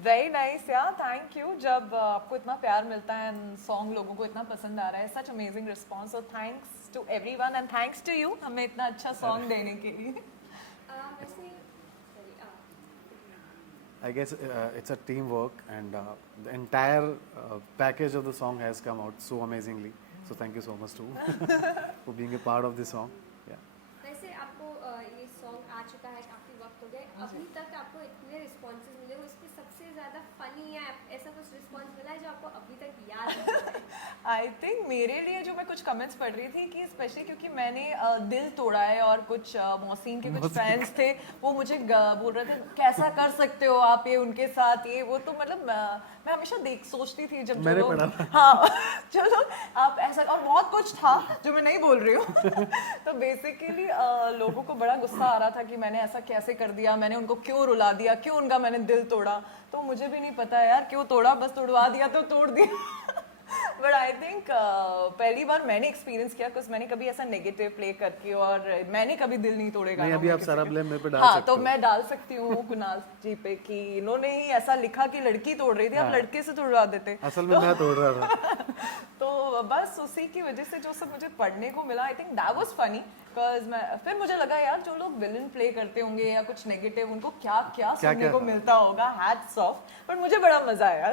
Very nice यार, thank you. जब आपको इतना प्यार मिलता है एंड सॉन्ग लोगों को इतना पसंद आ रहा है, सच अमेजिंग रिस्पॉन्स, और thanks to everyone and thanks to you हमें इतना अच्छा सॉन्ग देने के लिए। वैसे sorry I guess it's a teamwork, and the entire package of the song has come out so amazingly. So thank you so much too for being a part of this song. Yeah. वैसे आपको ये song आ चुका है, काफ़ी वक्त हो गया, अभी तक आपको इतने रिस्पॉन्सेज मिले, उसमें सबसे ज़्यादा फनी या ऐसा कुछ रिस्पॉन्स मिला है जो आपको अभी तक याद है? आई थिंक मेरे लिए जो मैं कुछ कमेंट्स पढ़ रही थी कि स्पेशली क्योंकि मैंने दिल तोड़ा है और कुछ मोहसिन के कुछ फैंस थे, वो मुझे बोल रहे थे कैसा कर सकते हो आप ये उनके साथ, ये वो, तो मतलब मैं हमेशा सोचती थी जब मैंने जो पढ़ा लोग हाँ चलो आप ऐसा, और बहुत कुछ था जो मैं नहीं बोल रही हूँ तो बेसिकली लोगों को बड़ा गुस्सा आ रहा था कि मैंने ऐसा कैसे कर दिया, मैंने उनको क्यों रुला दिया, क्यों उनका मैंने दिल तोड़ा। तो मुझे भी नहीं पता यार क्यों तोड़ा, बस तोड़वा दिया तो तोड़ दिया बट आई थिंक पहली बार मैंने एक्सपीरियंस किया, कुछ मैंने कभी ऐसा नेगेटिव प्ले करके, और मैंने कभी दिल नहीं तोड़ेगा। नहीं, अभी आप सारा ब्लेम मेरे पे डाल हाँ, सकते तो हो। मैं डाल सकती हूँ कुणाल जी पे कि इन्होंने ही ऐसा लिखा कि लड़की तोड़ रही थी, आप लड़के से तोड़वा देते। असल में मैं तोड़ रहा था। तो बस उसी की वजह से जो सब मुझे पढ़ने को मिला, I think that was funny, because मैं फिर मुझे लगा यार जो लोग विलन प्ले करते होंगे या कुछ नेगेटिव, उनको क्या क्या सुनने को मिलता होगा, हैट्स ऑफ। बट मुझे बड़ा मजा आया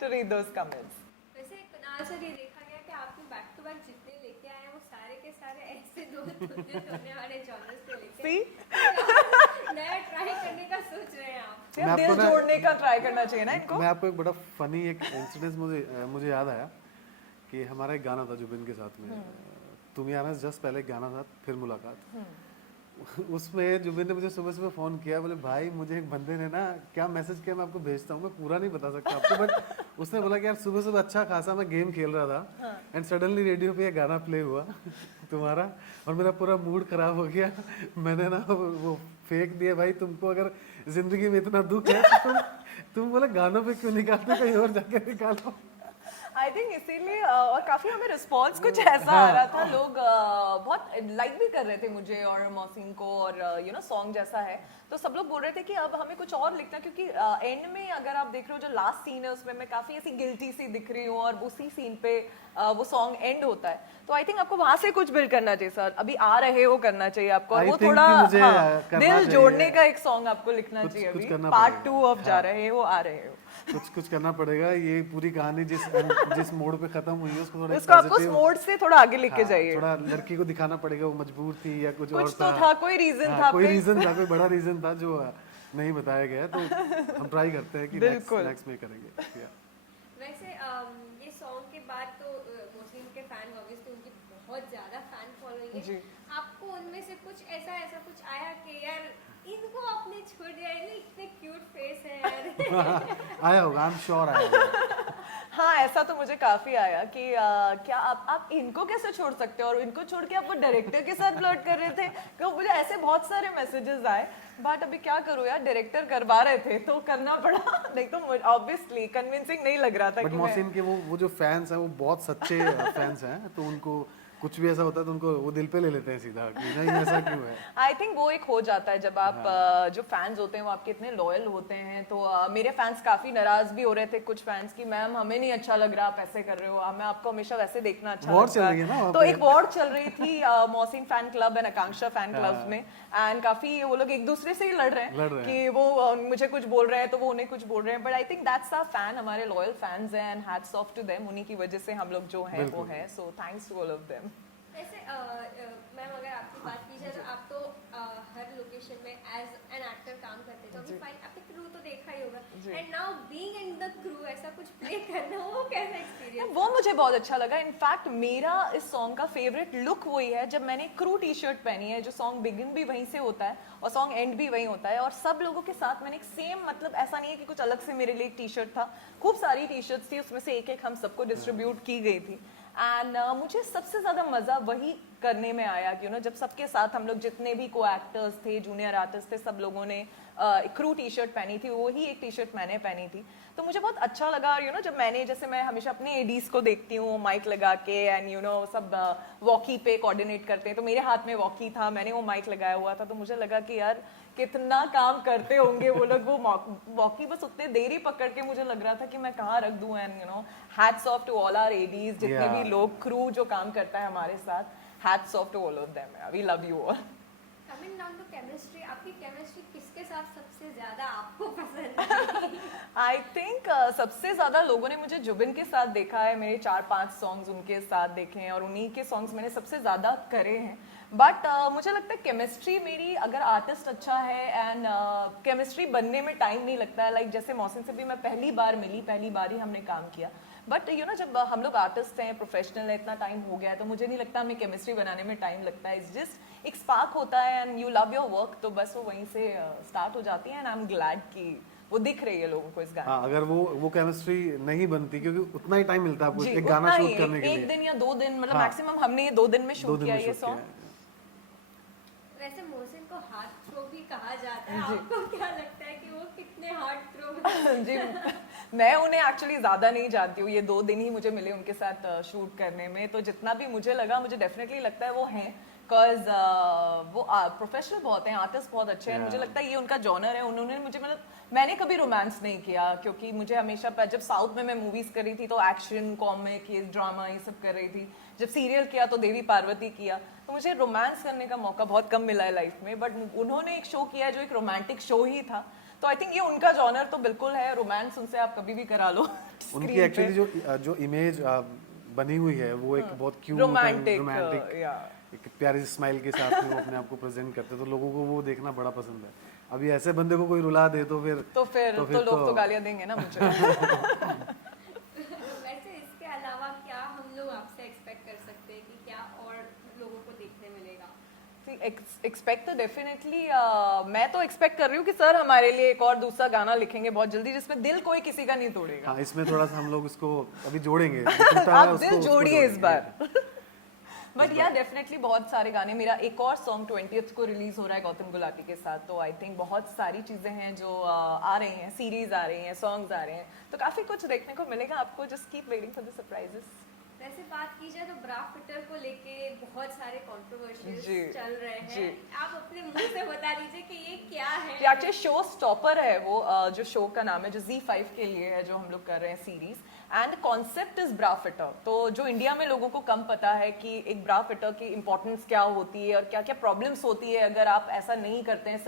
टू रीड दोस कमेंट्स। वैसे कुणाल सर, ये देखा गया कि आपने बैक टू बैक जितने लेके आए हैं वो सारे के सारे ऐसे दो होने वाले जॉनर्स पे लेके नया ट्राई करने का सोच रहे हैं आप। यार दिल जोड़ने का ट्राई करना चाहिए ना इनको। मैं आपको एक बड़ा फनी एक इंसिडेंस मुझे याद आया कि हमारा एक गाना था जुबिन के साथ में, तुम ही आना जस्ट पहले एक गाना था, फिर मुलाकात। उसमें जुबिन ने मुझे सुबह सुबह फ़ोन किया, बोले भाई मुझे एक बंदे ने ना क्या मैसेज किया, मैं आपको भेजता हूँ, मैं पूरा नहीं बता सकता आपको, बट उसने बोला कि यार सुबह सुबह अच्छा खासा मैं गेम खेल रहा था एंड सडनली रेडियो पे ये गाना प्ले हुआ तुम्हारा, और मेरा पूरा मूड खराब हो गया। मैंने ना वो फेंक दिया, भाई तुमको अगर जिंदगी में इतना दुख है तो तुम बोले गानों पे क्यों निकालते, कहीं और जाके निकालो। आई थिंक इसीलिए और काफी हमें रिस्पॉन्स कुछ ऐसा आ रहा था, लोग बहुत लाइक भी कर रहे थे मुझे और मोहसिन को, और यू नो सॉन्ग जैसा है, तो सब लोग बोल रहे थे कि अब हमें कुछ और लिखना, क्योंकि एंड में अगर आप देख रहे हो जो लास्ट सीन है उसमें मैं काफी ऐसी गिल्टी सी दिख रही हूँ, और उसी सीन पे वो सॉन्ग एंड होता है, तो आई थिंक आपको वहां से कुछ बिल्ड करना चाहिए सर, अभी आ रहे हो करना चाहिए आपको, और वो थोड़ा दिल जोड़ने का एक सॉन्ग आपको लिखना चाहिए, अभी पार्ट 2 ऑफ जा रहे हो, आ रहे हो, कुछ करना पड़ेगा। ये पूरी कहानी जिस मोड़ पे खत्म हुई है उसको थोड़ा उसको आपको उस मोड से थोड़ा आगे लेके जाइए, थोड़ा लड़की को दिखाना पड़ेगा वो मजबूर थी या कुछ और तो था, कोई रीजन था, कोई रीजन था, कोई बड़ा रीजन था जो नहीं बताया गया, तो हम ट्राई करते हैं कि नेक्स्ट में करेंगे। वैसे ये सॉन्ग के बाद तो मोहसिन के फैन ऑब्वियसली उनकी बहुत ज्यादा फैन फॉलोइंग है, आपको उनमें से कुछ ऐसा कुछ आया कि यार इनको आपने छोड़ दिया, इतने क्यूट फेस है यार? आया होगा, आई एम श्योर आया होगा। हाँ, ऐसा तो मुझे काफी आया कि क्या आप इनको कैसे छोड़ सकते हो, और इनको छोड़ के आप वो डायरेक्टर के साथ फ्लर्ट कर रहे थे, तो मुझे ऐसे बहुत सारे मैसेजेस आए, बट अभी क्या करूँ यार, डायरेक्टर करवा रहे थे तो करना पड़ा, नहीं तो ऑब्वियसली कन्विंसिंग नहीं लग रहा था। बट मोहसिन के वो जो फैंस हैं वो बहुत सच्चे फैंस हैं, तो उनको कुछ भी ऐसा होता है तो उनको वो दिल पे ले लेते हैं सीधा कि नहीं ऐसा क्यों है। आई थिंक वो एक हो जाता है जब आप जो फैंस होते हैं वो आपके इतने लॉयल होते हैं, तो मेरे फैंस काफी नाराज भी हो रहे थे, कुछ फैंस की मैम हमें नहीं अच्छा लग रहा आप ऐसे कर रहे हो, हमें आपको हमेशा वैसे देखना अच्छा लगता है। तो एक वॉर चल रही थी Mohsin fan club and Akanksha fan club में, एंड काफी वो लोग एक दूसरे से ही लड़ रहे हैं कि वो मुझे कुछ बोल रहे हैं तो वो उन्हें कुछ बोल रहे हैं, but I think that's our fan, हमारे लॉयल फैंस हैं, and hats off to them, उन्हीं की वजह से हम लोग जो हैं वो हैं, so thanks to all of them. वैसे मैम अगर आपकी बात की जाए तो आप तो हर लोकेशन में एज एन एक्टर काम करते तो अभी फाइन आपने क्रू तो देखा ही होगा, and now being in the crew ऐसा कुछ प्ले करना वो कैसा एक्सपीरियंस? वो मुझे बहुत अच्छा लगा, इनफैक्ट मेरा इस सॉन्ग का फेवरेट लुक वही है जब मैंने क्रू टी शर्ट पहनी है, जो सॉन्ग बिगिन भी वहीं से होता है और सॉन्ग एंड भी वहीं होता है, और सब लोगों के साथ मैंने एक सेम, मतलब ऐसा नहीं है कि कुछ अलग से मेरे लिए एक टी शर्ट था, खूब सारी टी शर्ट्स थी, उसमें से एक एक हम सबको डिस्ट्रीब्यूट की गई थी, एंड मुझे सबसे ज़्यादा मज़ा वही करने में आया कि जब सबके साथ हम लोग जितने भी को एक्टर्स थे, जूनियर आर्टिस्ट थे, सब लोगों ने क्रू टी शर्ट पहनी थी, वही एक टी शर्ट मैंने पहनी थी। तो मुझे बहुत अच्छा लगा, और जब मैंने, जैसे मैं हमेशा अपने एडीज को देखती हूँ माइक लगा के, एंड सब वॉकी पे कोऑर्डिनेट करते हैं, तो मेरे हाथ में वॉकी था, मैंने वो माइक लगाया हुआ था, तो मुझे लगा कि यार कितना काम करते होंगे वो लोग, वो वॉकी बस उतने देर ही पकड़ के, मुझे लग रहा था कि मैं कहाँ रख दूं। And hats off to all our ADs, जितने भी लोग क्रू जो काम करता है हमारे साथ, hats off to all of them, we love you all. Coming down to chemistry, आपकी केमिस्ट्री किसके साथ सबसे ज्यादा आपको पसंद है? आई थिंक सबसे ज्यादा लोगों ने मुझे जुबिन के साथ देखा है, मेरे 4-5 सॉन्ग्स उनके साथ देखे हैं, और उन्हीं के सॉन्ग्स मैंने सबसे ज्यादा करे हैं। बट मुझे लगता है केमिस्ट्री मेरी, अगर आर्टिस्ट अच्छा है एंड केमिस्ट्री बनने में टाइम नहीं लगता है, लाइक जैसे मोहसिन से भी मैं पहली बार मिली, पहली बार ही हमने काम किया, बट जब हम लोग आर्टिस्ट हैं, प्रोफेशनल है, इतना टाइम हो गया है, तो मुझे नहीं लगता हमें केमिस्ट्री बनाने में टाइम लगता है। इट्स जस्ट एक स्पार्क होता है and you love your work, तो बस वो वहीं से स्टार्ट हो जाती है, एंड आई एम ग्लैड कि वो दिख रही है लोगों को इस गाने। हाँ, अगर वो केमिस्ट्री नहीं बनती, क्योंकि उतना ही टाइम मिलता है आपको जी, एक गाना उतना शूट ही, करने के लिए, 1 दिन या 2 दिन, मतलब हाँ। मैक्सिमम हमने ये 2 दिन में 2 शूट दिन किया में ये शूट किया सॉन्ग। है। वैसे मोहसिन को हार्ट थ्रो भी कहा जाता है, जी। आपको क्या लगता है कि वो कितने हार्ट थ्रो? जी, मैं उन्हें एक्चुअली ज़्यादा नहीं जानती हूँ, ये 2 दिन ही मुझे मिले उनके साथ शूट करने में, तो जितना भी मुझे लगा, मुझे डेफिनेटली लगता है वो हैं, बिकॉज वो प्रोफेशनल बहुत हैं, आर्टिस्ट बहुत अच्छे हैं, मुझे लगता है ये उनका जॉनर है। उन्होंने मुझे, मतलब मैंने कभी रोमांस नहीं किया, क्योंकि मुझे हमेशा, जब साउथ में मैं मूवीज़ कर रही थी तो एक्शन, कॉमिक, ये ड्रामा, ये सब कर रही थी, जब सीरियल किया तो देवी पार्वती किया, तो मुझे रोमांस करने का मौका बहुत कम मिला है लाइफ में, बट उन्होंने एक शो किया जो एक रोमांटिक शो ही था, तो आई थिंक ये उनका जॉनर तो बिल्कुल है, रोमांस उनसे आप कभी भी करा लो। उनकी एक्चुअली जो इमेज बनी हुई है, वो एक बहुत क्यूट रोमांटिक, एक प्यारी सी स्माइल के साथ में वो अपने आप को प्रेजेंट करते हैं, तो लोगों को वो देखना बड़ा पसंद है। अभी ऐसे बंदे को कोई रुला दे तो फिर लोग तो गालियां देंगे ना मुझे। वैसे इसके अलावा क्या हम लोग आपसे एक्सपेक्ट कर सकते हैं कि क्या और लोगों को देखने मिलेगा? एक्सपेक्ट तो डेफिनेटली मैं तो एक्सपेक्ट कर रही हूँ कि सर हमारे लिए एक और दूसरा गाना लिखेंगे बहुत जल्दी, जिसमें दिल कोई किसी का नहीं तोड़ेगा। हाँ, इसमें थोड़ा सा हम लोग इसको अभी जोड़ेंगे, आप दिल जोड़िए इस बार। बट या डेफिनेटली बहुत सारे गाने, मेरा एक और सॉन्ग 20th को रिलीज हो रहा है गौतम गुलाटी के साथ, तो आई थिंक बहुत सारी चीजें हैं जो आ रही हैं, सीरीज आ रही हैं, सॉन्ग्स आ रहे हैं, तो काफी कुछ देखने को मिलेगा आपको। Just keep waiting for the surprises. वैसे बात की जाए तो ब्रा फिटर को लेके बहुत सारे कंट्रोवर्शियल्स जी, चल रहे जी। हैं, आप अपने मुंह से बता दीजिए कि ये क्या है? एक्चुअली शो स्टॉपर है वो, जो शो का नाम है, जो Z5 के लिए है, जो हम लोग कर रहे हैं series, and concept is bra fitter. तो जो इंडिया में लोगों को कम पता है कि एक ब्रा फिटर की इंपॉर्टेंस क्या होती है और क्या क्या प्रॉब्लम्स होती है अगर आप ऐसा नहीं करते हैं,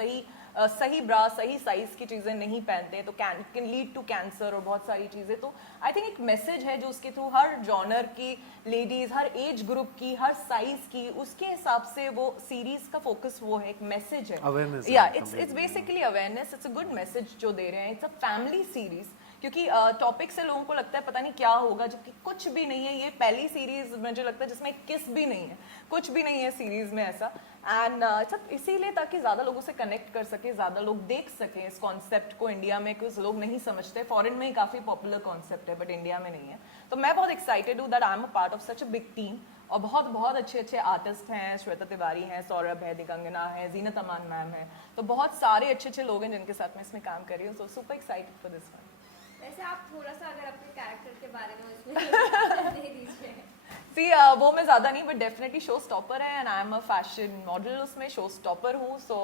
सही ब्रा, सही साइज की चीजें नहीं पहनते हैं, तो कैन लीड टू कैंसर और बहुत सारी चीजें। तो आई थिंक एक मैसेज है जो उसके थ्रू हर जॉनर की लेडीज, हर एज ग्रुप की, हर साइज की, उसके हिसाब से वो सीरीज का फोकस वो है, एक मैसेज है, Awareness या है, it's basically awareness, it's a good message जो दे रहे हैं। इट्स अ फैमिली सीरीज, क्योंकि टॉपिक से लोगों को लगता है पता नहीं क्या होगा, जबकि कुछ भी नहीं है। ये पहली सीरीज मुझे लगता है जिसमें किस भी नहीं है, कुछ भी नहीं है सीरीज में ऐसा, एंड सब इसीलिए ताकि ज़्यादा लोगों से कनेक्ट कर सके, ज़्यादा लोग देख सकें इस कॉन्सेप्ट को। इंडिया में कुछ लोग नहीं समझते, फॉरेन में काफ़ी पॉपुलर कॉन्सेप्ट है, बट इंडिया में नहीं है। तो मैं बहुत एक्साइटेड हूँ that I am a part of such a big team, और बहुत बहुत अच्छे अच्छे आर्टिस्ट हैं, श्वेता तिवारी हैं, सौरभ है, दिगंगना है, जीनत अमान मैम है, तो बहुत सारे अच्छे अच्छे लोग हैं जिनके साथ मैं इसमें काम कर रही हूँ, so super excited for this one. वैसे आप थोड़ा सा अगर अपने कैरेक्टर के बारे में उसमें दे दीजिए। सी वो मैं ज़्यादा नहीं, बट डेफिनेटली शो स्टॉपर है, and I am a fashion model, उसमें शो स्टॉपर हूँ, सो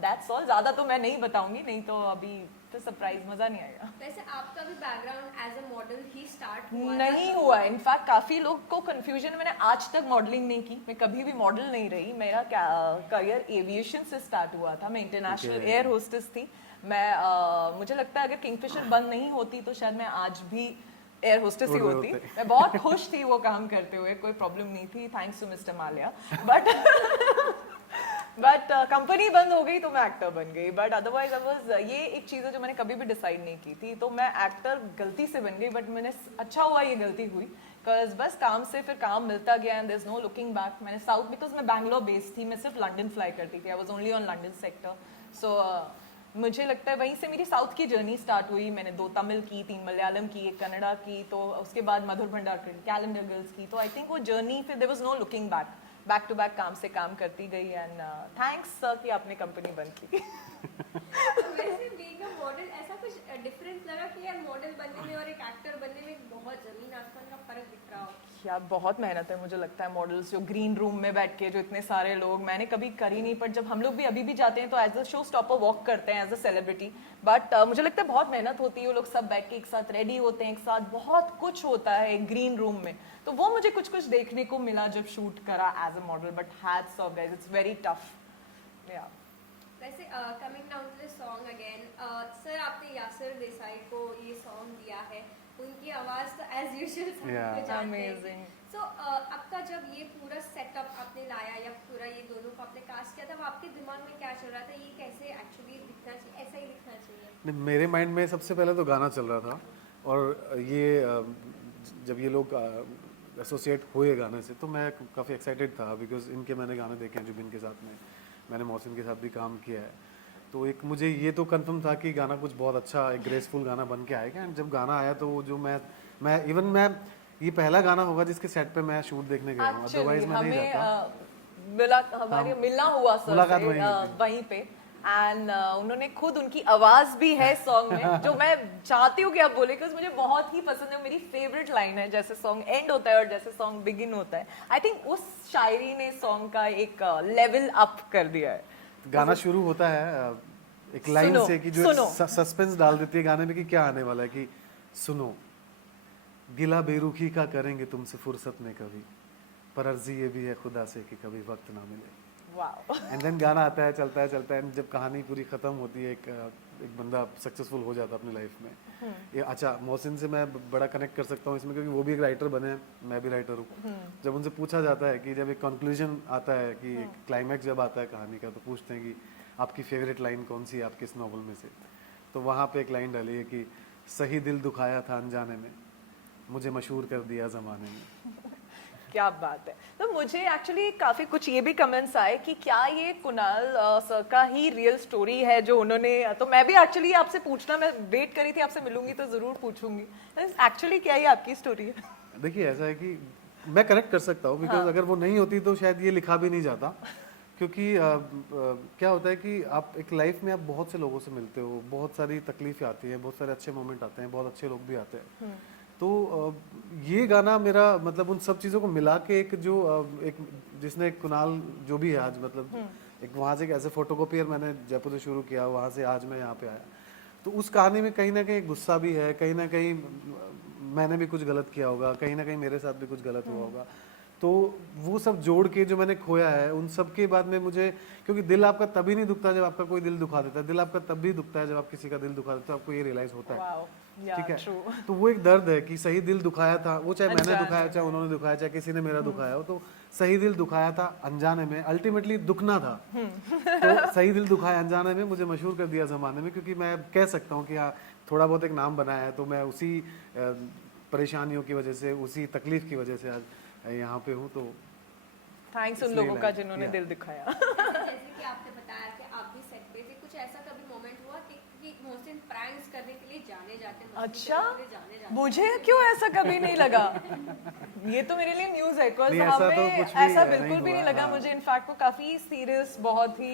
दैट्स ऑल। ज़्यादा तो मैं नहीं बताऊंगी, नहीं तो अभी तो सरप्राइज मज़ा नहीं आएगा। वैसे आपका भी बैकग्राउंड एज अ मॉडल ही स्टार्ट हुआ नहीं हुआ, इनफैक्ट काफ़ी लोग को कन्फ्यूजन है, मैंने आज तक मॉडलिंग नहीं की, मैं कभी भी मॉडल नहीं रही, मेरा करियर एविएशन से स्टार्ट हुआ था, मैं इंटरनेशनल एयर होस्टेस थी। मैं मुझे लगता है अगर किंगफिशर बंद नहीं होती तो शायद मैं आज भी एयर होस्टेस ही होती। मैं बहुत खुश थी वो काम करते हुए, कोई प्रॉब्लम नहीं थी, thanks to mister Mallya, but company बंद हो गई तो मैं एक्टर बन गई, बट अदरवाइज ये एक चीज़ है जो मैंने कभी भी डिसाइड नहीं की थी, तो मैं एक्टर गलती से बन गई, बट मैंने अच्छा हुआ ये गलती हुई, बिकॉज बस काम से फिर काम मिलता गया, and there is no looking back. मैंने साउथ, बिकॉज मैं बैंगलोर बेस्ड थी, मैं सिर्फ लंदन फ्लाई करती थी, I was only on London sector, so मुझे लगता है वहीं से मेरी साउथ की जर्नी स्टार्ट हुई। मैंने 2 तमिल की, 3 मलयालम की, 1 कन्नड़ा की, तो उसके बाद मधुर भंडारकर, कैलेंडर गर्ल्स की, तो आई थिंक वो जर्नी फिर there was no looking back. Back to back काम से काम करती गई एंड थैंक्स कि आपने कंपनी बंद की। वैसे बीइंग अ मॉडल ऐसा कुछ डिफरेंस लगा कि यार मॉडल बनने में और एक एक्टर बनने में बहुत जमीन आसमान का फर्क दिख रहा हो? यार बहुत मेहनत है, मुझे लगता है मॉडल्स जो ग्रीन रूम में बैठ के जो इतने सारे लोग, मैंने कभी करी नहीं, पर जब हम लोग भी अभी भी जाते हैं तो as a show stopper walk करते हैं एज अ सेलिब्रिटी, बट मुझे लगता है बहुत मेहनत होती है, वो लोग सब बैठ के एक साथ रेडी होते हैं, एक साथ बहुत कुछ होता है एक ग्रीन रूम में, तो वो मुझे कुछ कुछ देखने को मिला जब शूट करा as a model, but hats off guys, it's very tough. या वैसे coming down to the song again, sir आपने यासिर देसाई को ये सॉन्ग दिया है, उनकी आवाज़ तो एज यूजुअल सबको जानते हैं। amazing. सो आपका जब ये पूरा सेटअप आपने लाया या पूरा ये दोनों को आपने कास्ट किया था, आपके दिमाग में क्या चल रहा था, ये कैसे एक्चुअली दिखना चाहिए, ऐसा ही दिखना चाहिए? नहीं, मेरे माइंड में सबसे पहले तो गाना चल रहा था, और ये जब ये लोग एसोसिएट हुए गाने से तो मैं काफ़ी एक्साइटेड था, बिकॉज इनके मैंने गाने देखे हैं जुबिन के साथ में, मैंने मोहसिन के साथ भी काम किया है, तो एक मुझे ये तो कंफर्म था कि गाना कुछ बहुत अच्छा एक ग्रेसफुल गाना बन के आएगा। एंड जब गाना आया तो वो जो मैं ये पहला गाना होगा जिसके सेट पे मैं शूट देखने गया हूँ, अदरवाइज मैं नहीं जाता। हमारी मिलना हुआ सर मुलाकात से, वहीं वहीं पे, एंड उन्होंने खुद, उनकी आवाज भी है सॉन्ग में जो मैं चाहती हूँ कि आप बोले, बिकॉज मुझे बहुत ही पसंद है, मेरी फेवरेट लाइन है, जैसे सॉन्ग एंड होता है और जैसे सॉन्ग बिगिन होता है, आई थिंक उस शायरी ने सॉन्ग का एक लेवल अप कर दिया है। गाना शुरू होता है एक लाइन सुनो, से कि जो सुनो। सस्पेंस डाल देती है गाने में कि क्या आने वाला है, कि सुनो गिला बेरुखी का करेंगे तुमसे फुर्सत में कभी, पर अर्जी ये भी है खुदा से कि कभी वक्त ना मिले। वाओ। एंड देन गाना आता है, चलता है एंड जब कहानी पूरी खत्म होती है, एक बंदा सक्सेसफुल हो जाता है अपनी लाइफ में। ये अच्छा, मोहसिन से मैं बड़ा कनेक्ट कर सकता हूँ इसमें, क्योंकि वो भी एक राइटर बने हैं, मैं भी राइटर हूँ। जब उनसे पूछा जाता है कि जब एक कंक्लूजन आता है, कि एक क्लाइमैक्स जब आता है कहानी का, तो पूछते हैं कि आपकी फेवरेट लाइन कौन सी है आपके इस नॉवल में से, तो वहाँ पे एक लाइन डाली है कि सही दिल दुखाया था अनजाने में, मुझे मशहूर कर दिया ज़माने में। क्या बात है। तो मुझे एक्चुअली काफी कुछ ये भी कमेंट्स आए कि क्या ये कुणाल सर का ही रियल स्टोरी है जो उन्होंने, तो मैं भी एक्चुअली आपसे पूछना, मैं वेट करी थी आपसे मिलूंगी तो जरूर पूछूंगी, एक्चुअली क्या ये आपकी स्टोरी है? देखिए ऐसा है कि मैं कनेक्ट कर सकता हूँ, बिकॉज अगर वो नहीं होती तो शायद ये लिखा भी नहीं जाता, क्योंकि क्या होता है कि आप एक लाइफ में आप बहुत से लोगों से मिलते हो, बहुत सारी तकलीफें आती हैं, बहुत सारे अच्छे मोमेंट आते हैं, बहुत अच्छे लोग भी आते हैं, तो ये गाना मेरा मतलब उन सब चीज़ों को मिला के एक जो एक जिसने कुणाल जो भी है आज, मतलब एक वहाँ से एक ऐसे फोटोकॉपियर मैंने जयपुर से शुरू किया, वहाँ से आज मैं यहाँ पे आया, तो उस कहानी में कहीं ना कहीं गुस्सा भी है, कहीं ना कहीं मैंने भी कुछ गलत किया होगा, कहीं ना कहीं मेरे साथ भी कुछ गलत हुआ होगा, तो वो सब जोड़ के जो मैंने खोया है उन सब के बाद में मुझे, क्योंकि दिल आपका तभी नहीं दुखता जब आपका कोई दिल दुखा देता है, दिल आपका तब भी दुखता है जब आप किसी का दिल दुखा देते हो, आपको ये रियलाइज होता है। वाओ, या ठीक है, ट्रू। तो वो एक दर्द है कि सही दिल दुखाया था, वो चाहे मैंने अनजाने दुखाया, चाहे उन्होंने दुखाया, चाहे किसी ने मेरा दुखाया हो, तो सही दिल दुखाया था अनजाने में, अल्टीमेटली दुखना था, तो सही दिल दुखाया अनजाने में, मुझे मशहूर कर दिया ज़माने में, क्योंकि मैं कह सकता हूँ कि हाँ थोड़ा बहुत एक नाम बनाया है, तो मैं उसी परेशानियों की वजह से, उसी तकलीफ की वजह से आज यहाँ पे हूँ, तो थैंक्स उन इसलिए लोगों का जिन्होंने दिल दिखाया। जैसे कि आपने बताया कि आप भी सेट पे थे, कुछ ऐसा कभी मोमेंट हुआ कि मोहसिन प्रैंक्स करने के लिए जाने जाते, मस्ती अच्छा, करने के लिए जाने जाते? मुझे क्यों ऐसा कभी नहीं लगा, ये तो मेरे लिए न्यूज़ है, बिकॉज नहीं, ऐसा तो हमें कुछ भी ऐसा नहीं बिल्कुल भी हुआ, नहीं लगा, हाँ। मुझे इनफैक्ट वो काफी सीरियस, बहुत ही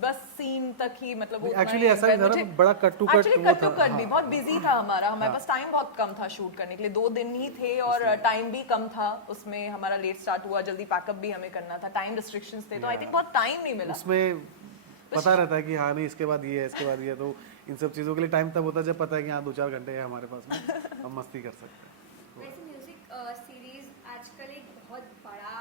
बस सीन तक ही, मतलब उतना एक्चुअली ही ऐसा ही था ना, मुझे- बड़ा कट टू कट Actually, वो cut to था, cut भी बहुत बिजी था हमारा, हमारे पास टाइम बहुत कम था शूट करने के लिए, 2 दिन ही थे और टाइम भी कम था, उसमें हमारा लेट स्टार्ट हुआ, जल्दी पैकअप भी हमें करना था, टाइम रिस्ट्रिक्शंस थे, तो आई थिंक बहुत टाइम नहीं मिला। उसमें पता रहता है कि हाँ नहीं इसके बाद ये है, इसके बाद ये है, तो इन सब चीज़ों के लिए टाइम तब होता है जब पता है कि हाँ 2-4 घंटे है हमारे पास में, हम मस्ती कर सकते हैं। वैसे म्यूजिक सीरीज आजकल एक बहुत बड़ा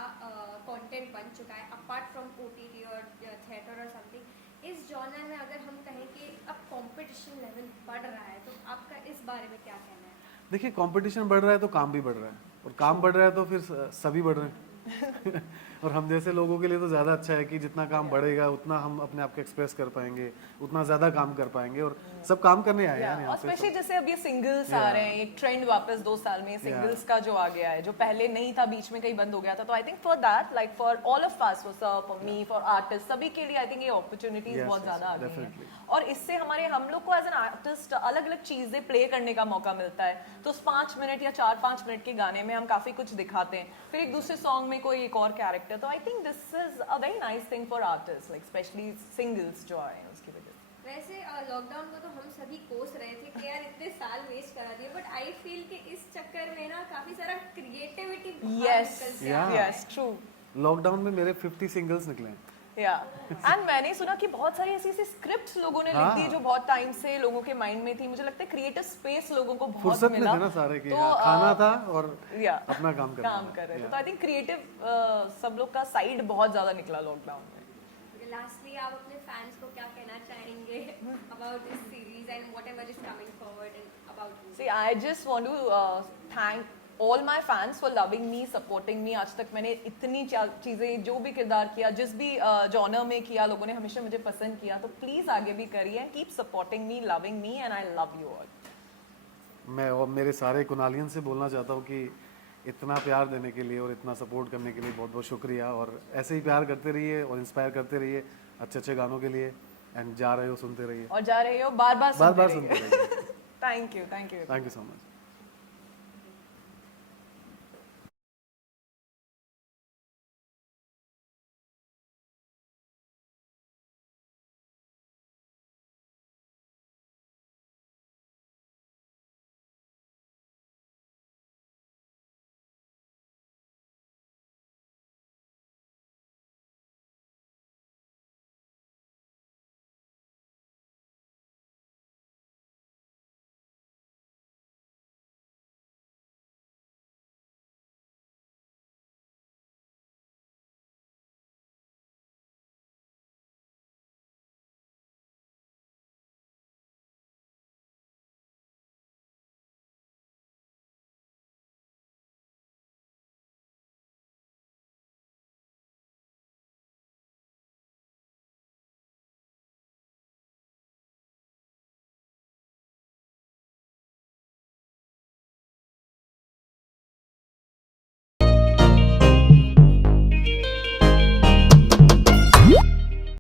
कंटेंट बन चुका है, अपार्ट फ्रॉम ओटीटी और थिएटर और समथिंग। इस जॉनर में अगर हम कहें कि अब कंपटीशन लेवल बढ़ रहा है, तो आपका इस बारे में क्या कहना है? देखिए कंपटीशन बढ़ रहा है तो काम भी बढ़ रहा है, और काम बढ़ रहा है तो फिर सभी बढ़ रहे हैं और हम जैसे लोगों के लिए तो ज़्यादा अच्छा है कि जितना काम बढ़ेगा उतना हम अपने आप को एक्सप्रेस कर पाएंगे, उतना ज़्यादा काम कर पाएंगे, और सब काम करने आए हैं यार और यहाँ पे। स्पेशली जैसे अब ये सिंगल्स आ रहे हैं, एक ट्रेंड वापस 2 साल में सिंगल्स का जो आ गया है, जो पहले नहीं था, बीच में कहीं बंद हो गया था, तो I think for that, like for all of us, for me, for artist, सभी के लिए आई थिंक ये अपॉर्चुनिटीज Yes, बहुत yes, ज्यादा आ गई हैं, definitely. और इससे हम लोग को एज एन आर्टिस्ट अलग अलग चीजें प्ले करने का मौका मिलता है, तो उस 5 मिनट या 4-5 मिनट के गाने में हम काफी कुछ दिखाते हैं, फिर एक दूसरे सॉन्ग में कोई एक और कैरेक्टर, तो I think this is a very nice thing for artist, like specially singles जो आए हैं उसकी वजह से। वैसे लॉकडाउन को तो हम सभी कोस रहे थे कि यार इतने साल वेस्ट करा दिए, बट आई फील कि इस चक्कर में ना काफी सारा creativity yes Yeah. Yes true, lockdown में मेरे 50 सिंगल्स निकले हैं। या एंड मैंने सुना कि बहुत सारी ऐसी ऐसी स्क्रिप्ट्स लोगों ने लिख दी हाँ। जो बहुत टाइम से लोगों के माइंड में थी, मुझे लगता है क्रिएटिव स्पेस लोगों को बहुत फुर्सत में मिला, थे ना सारे कि तो हाँ, खाना था और या अपना काम करना काम था। कर रहे थे, Yeah. तो आई थिंक क्रिएटिव सब लोग का साइड बहुत ज्यादा निकला लॉकडाउन में। लास्टली आप अपने फैंस को क्या कहना चाहेंगे about this series and whatever is coming forward and about you? See, I just want to thank all my fans for loving me, supporting me. आज तक मैंने इतनी चीज़ें, जो भी किरदार किया, जिस भी जॉनर में किया, लोगों ने हमेशा मुझे पसंद किया, तो प्लीज़ आगे भी करिए, keep supporting me, loving me, and I love you all. मैं और मेरे सारे कुनालियन से बोलना चाहता हूँ कि इतना प्यार देने के लिए और इतना सपोर्ट करने के लिए बहुत बहुत शुक्रिया, और ऐसे ही प्यार करते रहिए और इंस्पायर करते रहिए अच्छे अच्छे गानों के लिए, एंड जा रहे हो सुनते रहिए, और जा रहे हो बार बार बार बार सुनते सुनते रहिए। रहिए। Thank you thank you so much.